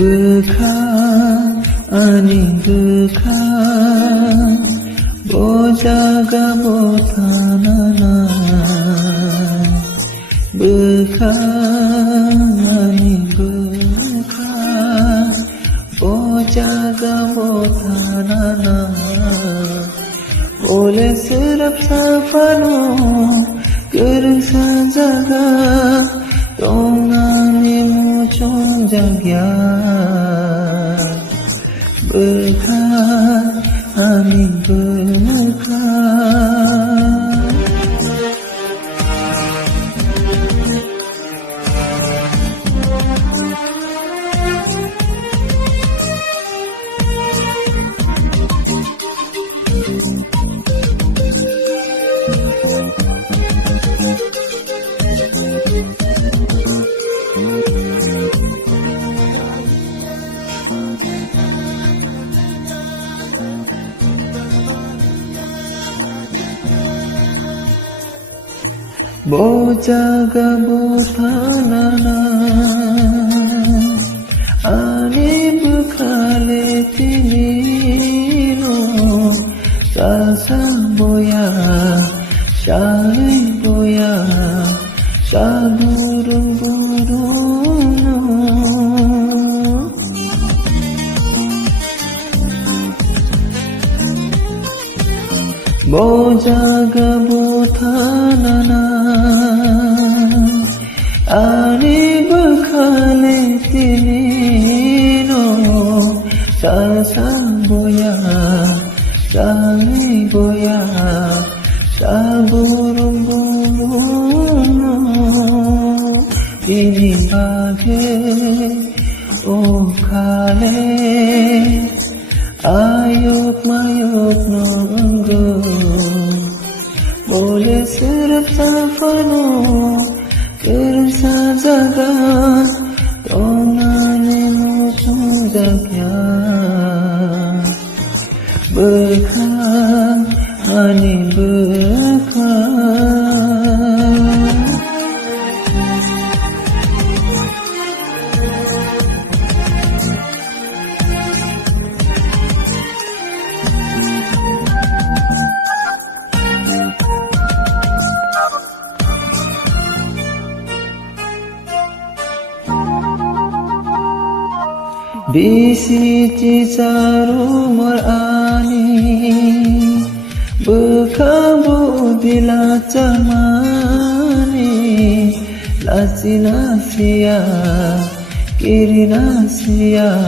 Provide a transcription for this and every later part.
Bekal ani bekal bojaga botanana bekal ani bekal bojaga botanana boleh serap sapano kersa jaga Tongani mucung jagya Bekal ani bekal Bojaga botanana ani bekale tinino sasa boya shari boya shaguru guru Bojaga botanana ani bekale tinino sasa boya shari boya shaguru guru ini bage kale ayuk mayuk nonggo boleh serap sapano kersa jaga tongani mucung jagya bekal ani bekal Bisi cicaru merani Bekabu bila camani Lasi nasia Kiri nasia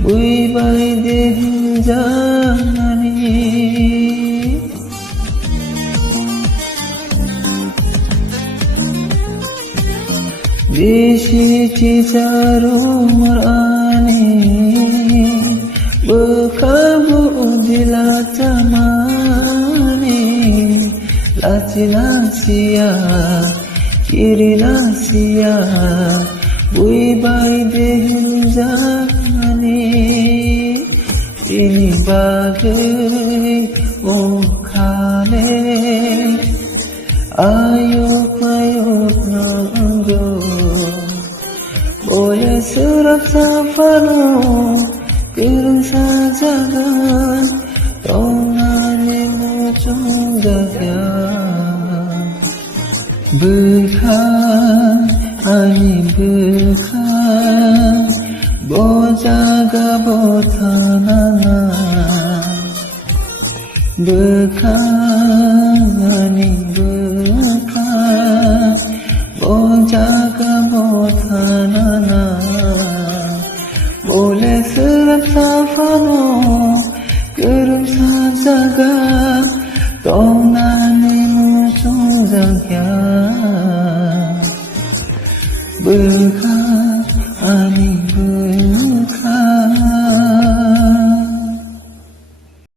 Bui bai dehin jamani Bisi cicaru merani Bekabu bila camani Lasi nasia Kiri nasia Bui bai dehin jamani Ini bagai kale Ayuk mayuk nonggo Boleh serap sapano kersa jaga tongani mucung jagya Bekal ani bekal bojaga botanana Bekal ani bekal bojaga botanana boleh serap sapano kersa jaga tongani jagya Berkah ani